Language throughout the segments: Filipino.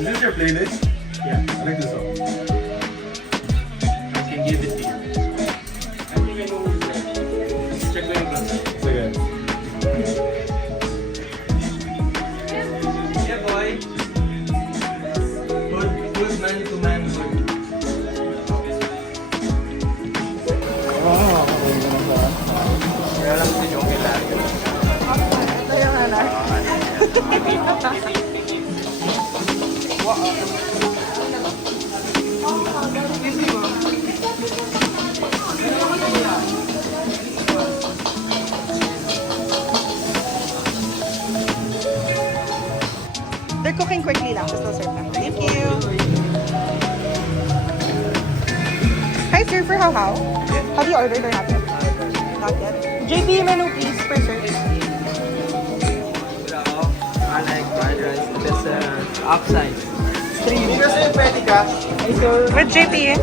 Is this your playlist? Yeah, I like this song. I can give it to you. I think I know who's there. Check ko yung class. Sige. Yeah, boy. Good man to manhood. Kaya lang si Jong Hilario. Ito yung anak. They're cooking quickly lang. Just serve them. Thank you. Hi, sir, for how? Have you ordered or not yet? Not yet. JP menu, please, per service. I like fried rice. This upside. Kasi pwede ka. With JP, eh?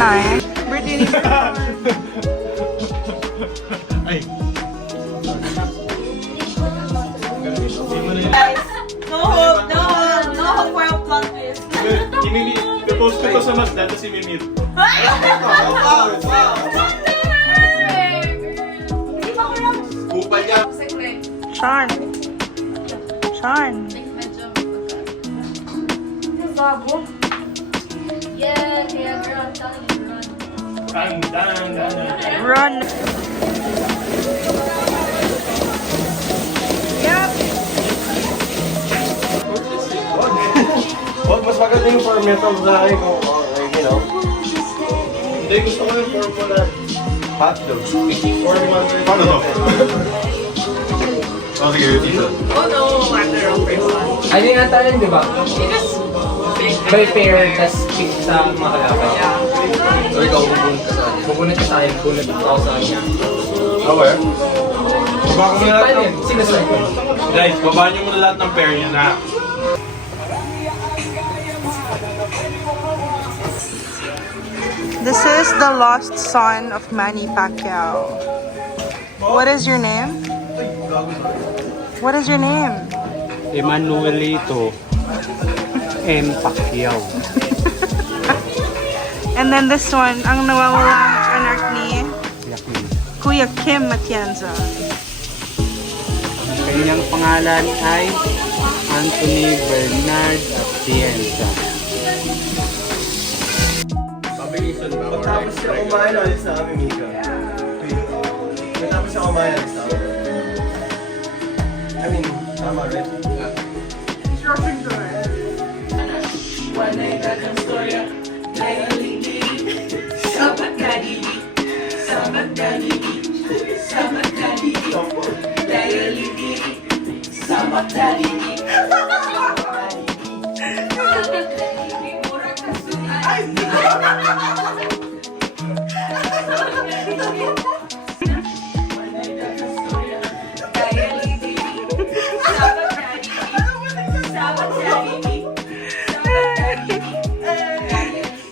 Nice. Birthday ni Ay. No hope, no hope for a plot twist. I-post ko to sa Mazda, tapos i-mute. Hindi ba ko lang? Kupal niya. Sean. Sean. Bago. Yeah, girl, I'm telling you, run. Run. Yep. Mas maganda yung for metal sa akin kung, you know. Hindi, gusto ko yung formula hotdog. Formula paano to? Oh, sige, dito. Oh no, matter of person. Ay, di nga tayo, di ba? By pair, tas pick sa mga kalaban. So, ikaw bubunod ka sa akin. Bubunod ka sa akin, bunod ako sa kanya. Okay. Baba ko muna lahat Paano ng... yun? Sino sa akin? Guys, baba nyo muna lahat ng pair niya na. This is the lost son of Manny Pacquiao. What is your name? What is your name? Emanuelito M. Pacquiao. And then this one, ang nawawalang anak ni Yakin. Kuya Kim Matienza. Ang kanyang pangalan ay Anthony Bernard Atienza. Matapos siya kumain, alis na kami, Mika. Matapos siya kumain, alis na kami. I mean, tama rin.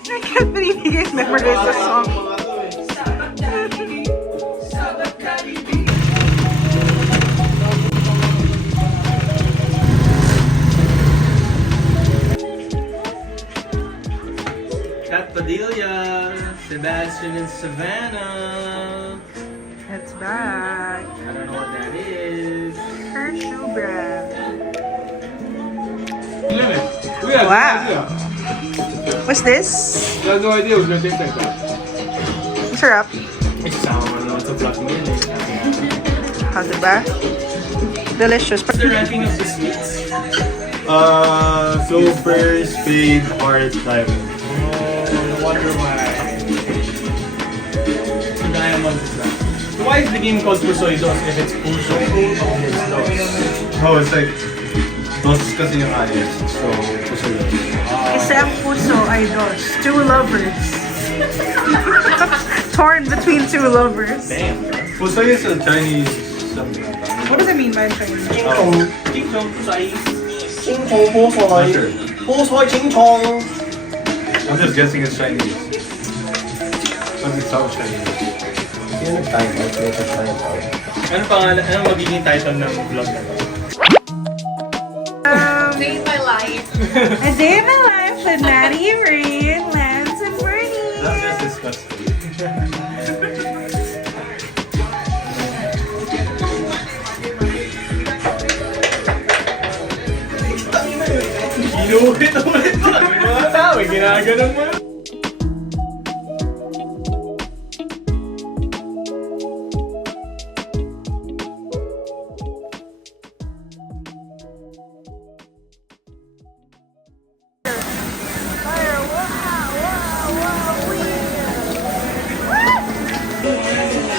I can't believe you guys memorized the song. Cat Padilla, Sebastian and Savannah. It's back. I don't know what that is. Her shoe brand. Kuya, Wow. What's this? I had no idea it was gonna taste like that. Masarap. May kasama mo naman sa vlog mo yun eh. How, diba? Delicious. What's the ranking of the sweets? Super, Spade, Heart, Diamond. Oh, I wonder why. So why is the game called Pusoidos if it's Puso? Oh, it's like, dos kasi yung ayos. So, puso yun. Kasi ang puso ay dos. Two lovers. Torn between two lovers. Puso is a Chinese something like that. What does it mean by Chinese? Ching-chong Pusay. Not sure. Pusoy Ching-chong. I'm just guessing it's Chinese. Something South Chinese. Ano pangalan? Ano magiging title ng vlog na to? Day in my life. A day in my life with Maddie, Rain, Lance, and Bernie. That's just disgusting. Inuulit-ulit mo. Mga tao, ginaganon mo.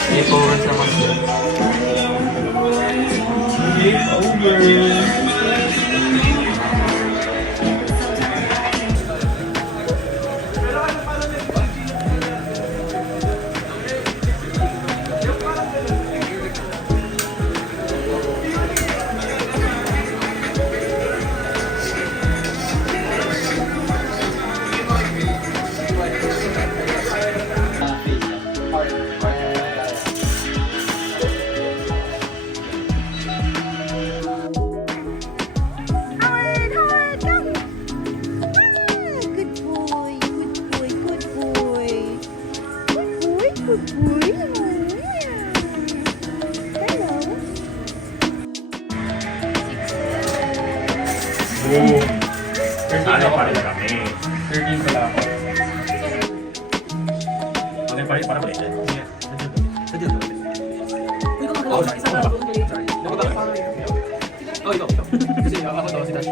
May forward sa mga. Howard, Howard, come. Ah, good boy, good boy, good boy. Good boy, good boy. Hello. Oo. 13 pa rin kami. 13 pala ako. Okay, para pala. Oh, ito. Kasi ako daw si Dash.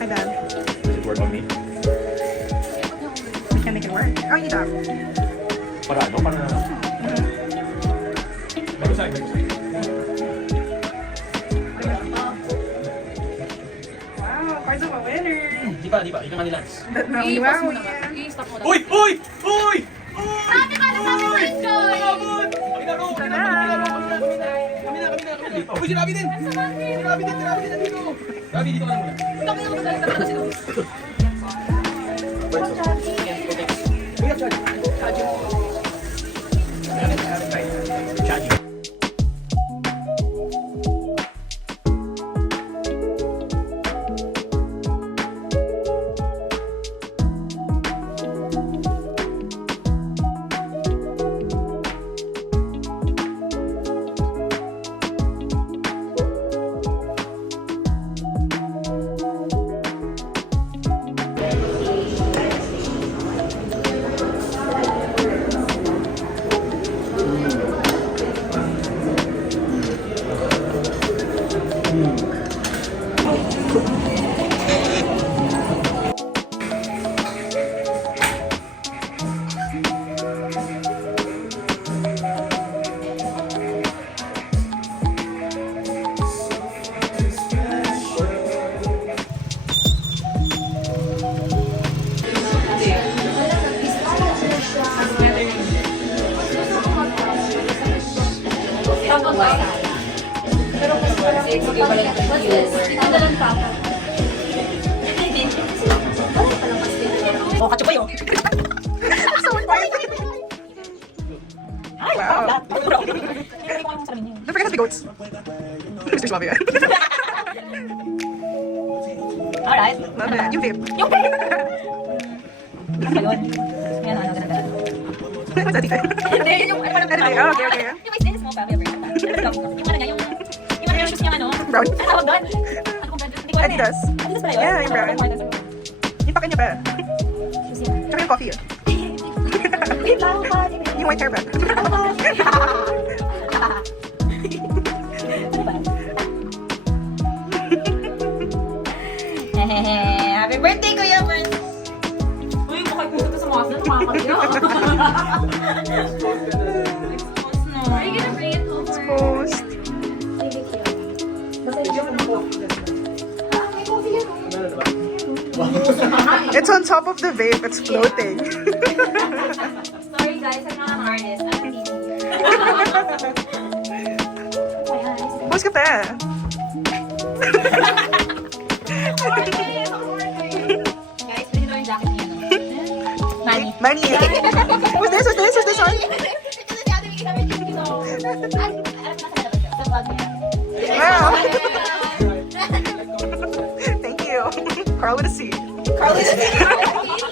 Hi, Dad. Does it work on me? We can make it work. Oh, you don't. Para ano? Para ano? Bago sa'yo, bago sa'yo. Wow, parts of a winner. Di ba? Ikaw nga ni Lance. I-pause mo naman. I-stop mo naman. Uy! Uy! Uy! Sabi ka na sabi mo enjoy! Uy, si Rabi din! Si Rabi din nandito! Rabi, dito ka lang muna. Stop mo naman sa mga sino. What's this? Ito na lang papa. Oh, kacho kayo. So important. Wow. Don't forget the goats. Mr. Swabia. Alright. Love it. You vape. Yung pay. Ano yun? Yan, ano, ganun. What's that? Hindi, yung ano pala. Editing. Oh, okay, okay. Yung may stainless mo pa, yung ano niya, yung ano shoes niya, ano? Brown. Ano tawag doon? Ano kung brand? Hindi ko alam eh. Adidas. Adidas pala yun? Yeah, yung brown. Yung pakin niya pa. Shoes niya. Tsaka yung coffee. Wait lang pa. Yung white hairband. Ano ba? Hehehe. Happy birthday, Kuya Bert! Uy, mukha ko ito sa mga sila. Nakakaliyo. Expose no. Are you gonna bring it over? Exposed. It's on top of the vape. It's floating. Sorry guys, I'm not an artist. I'm a teacher. Bus ka pa. Guys, pwede daw yung jacket niya. Money. Money. What's this? What's this? What's this one? Wow. Thank you. Carl with a C. Carl with a C.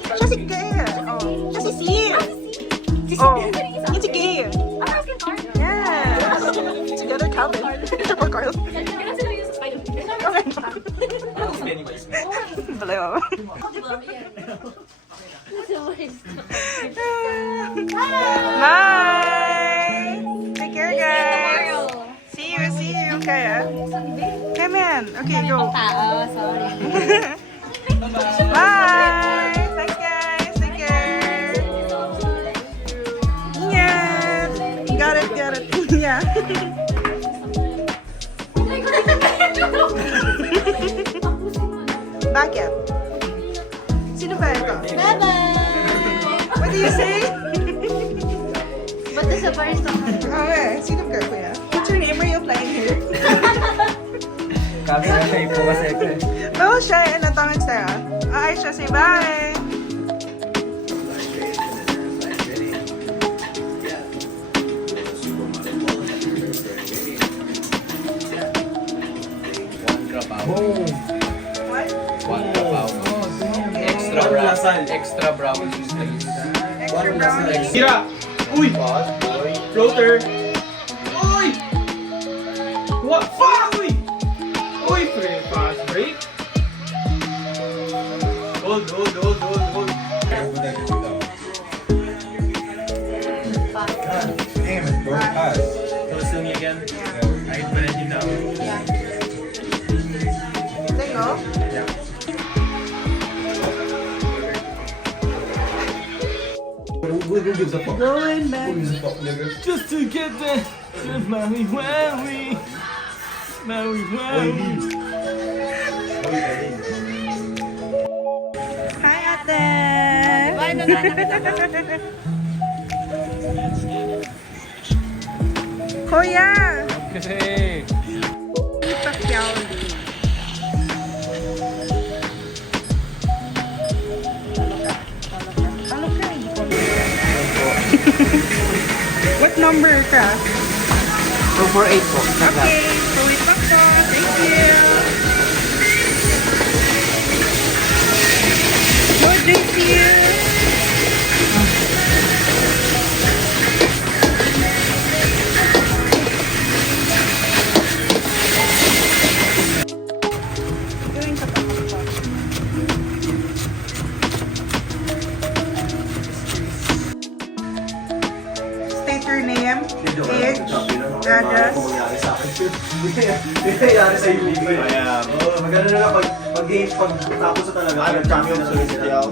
Siya si Gay. Oh. Siya si C. Oh. Yun si Gay. Yes. Together, Calvin. Triple Carl. Okay. Balayo. Bye. Take care, guys. See you. Kaya. Hey, man. Okay, go. Sorry. Bye. Thanks, guys. Take care. Yeah. Got it. Yeah. Bakit? Sino ba ito? Bye-bye! What do you say? Ba't sa first song? Okay. Sino ka, kuya? What's your name? Are you applying here? Kami na kayo po kasi ito eh. Oh, siya. Ilan taon nagsaya? Ay, siya. Say bye. What? Extra brown. Extra brown. Extra brownie. Tira! Uy! Floater! Uy! What? Fuck! Uy! Uy! Fast break! Hold. Damn it, bro. Pass. Close me again. Alright, manage it now. Tengo? Who gives a fuck? Going back. Who gives a fuck, nigga? Just to get that. Maui, Maui. Maui, Maui. Hi, ate. Bye, Nana. Kuya. Kasi. Pacquiao. What number ka? 248 po. Okay, so wait pa po. Thank you. Good day to you. Gawin ka pa magpa. State your name, age, address. Mangyari sa akin. Nangyayari sa iyo, Libre. Kaya, maganda na lang pag tapos na talaga. Ano, champion na sila.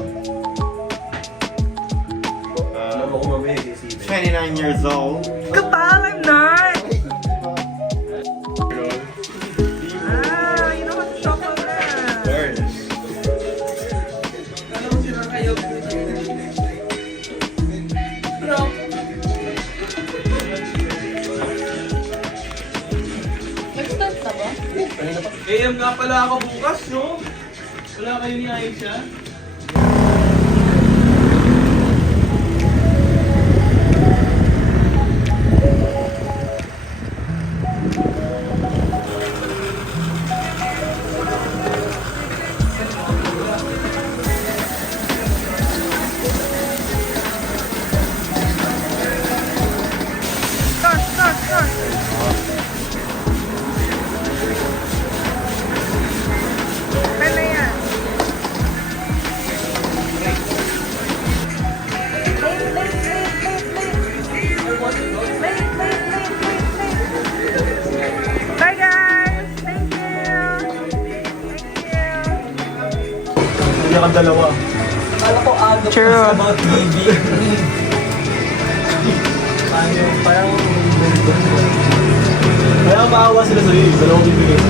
Alam mo kung mamaya, 29 years old. Kapal, I'm not. Ah, you know how to shuffle that. Word. Nag-start na ba? AM nga pala ako bukas, no? Wala kayo ni Aisha? Ano yan? Hindi kang dalawa. True. Kaya maawa sila sa'yo eh. Dalawang bibigay.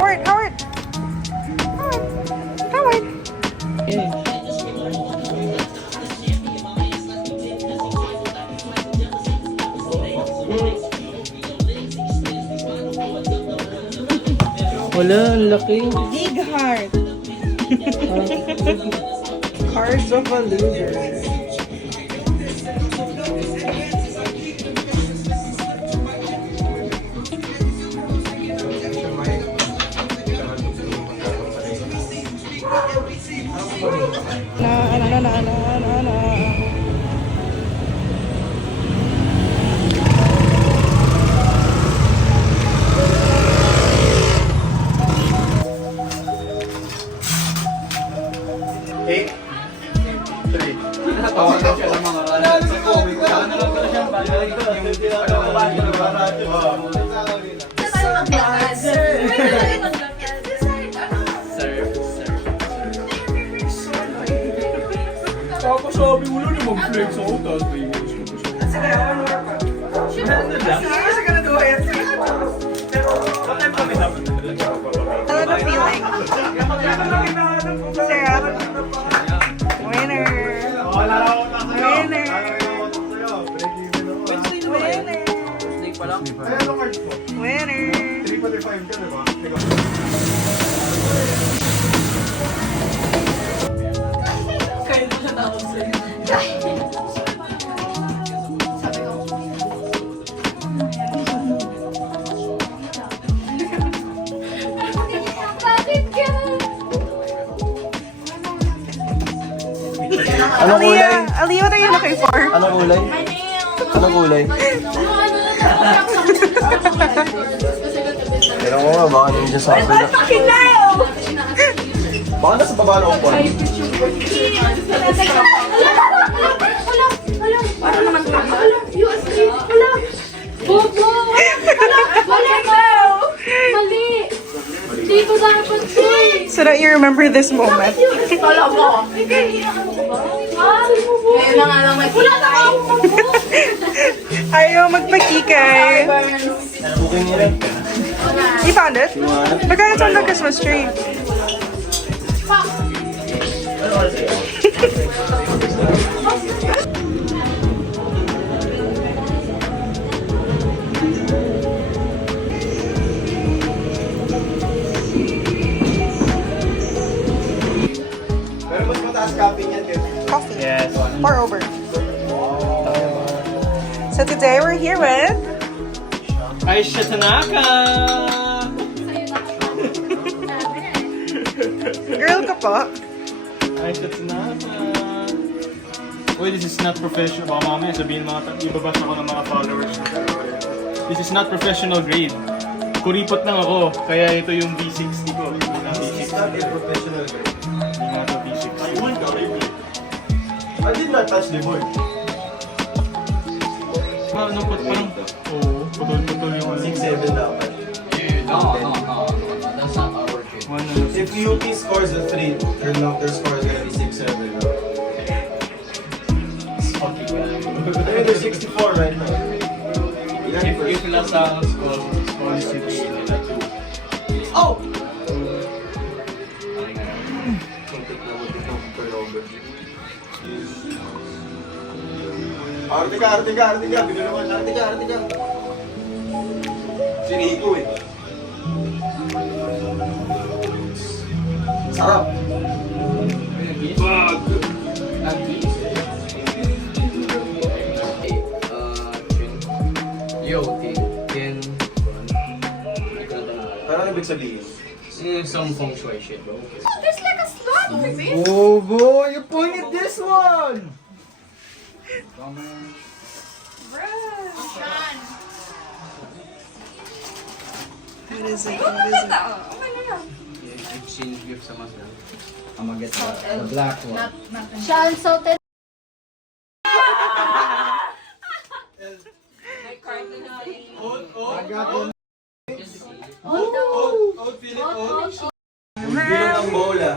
Howard, Howard. Howard. Howard. Wala, ang laki. Big heart. Cards of a loser. Na. Eight. Three. Kakasabi mo lang yung mag-flex ako, tapos may Another feeling. Sarah. Winner. Winner. Winner. 3.5 ka, diba? Bakit ka? Anong kulay? Aliyah, what are you looking for? Anong kulay? Anong kulay? Pero ko nga, baka nandiyan sa akin. Baka nasa baba ng upuan. USB. Bobo! Mali! Dito dapat eh! So that you remember this moment. Wala mo! Ngayon na nga lang may wala na ako! Ayaw magpakikay. Booking niya rin. You found it? Look at it's on the Christmas tree. Pero mas mataas copy niyan, Kev. Coffee. Yes. Pour over. So today we're here with Aisha Tanaka! girl ka po. Aisha Tanaka! Uy, this is not professional. Baka mamaya sabihin ibabasa ko ng mga followers. This is not professional grade. Kuripot lang ako, kaya ito yung B60 ko. Hindi na It's B60. not a professional girl. Hindi nga ito B60. I did not touch the board. Ano po, parang, oo, putol-putol yung ano. 6-7 dapat. No. That's not our trade. One, If UP scores a 3, their score is gonna be 6-7. I mean, they're 64 right now. if Lasal score 6, nila 2. Oh! Arte ka. Bigyan naman, arte ka. Sinihiko eh. Sarap. Yo, Tin. Pero ano ibig sabihin? Some feng shui shit, bro. There's like a slot over there. Oh boy, you pointed this one! What is it? What is it? I've seen gifts sa mas. I'm gonna get the black one. Sean Soten. I got one. Oh, Bilog ang bola.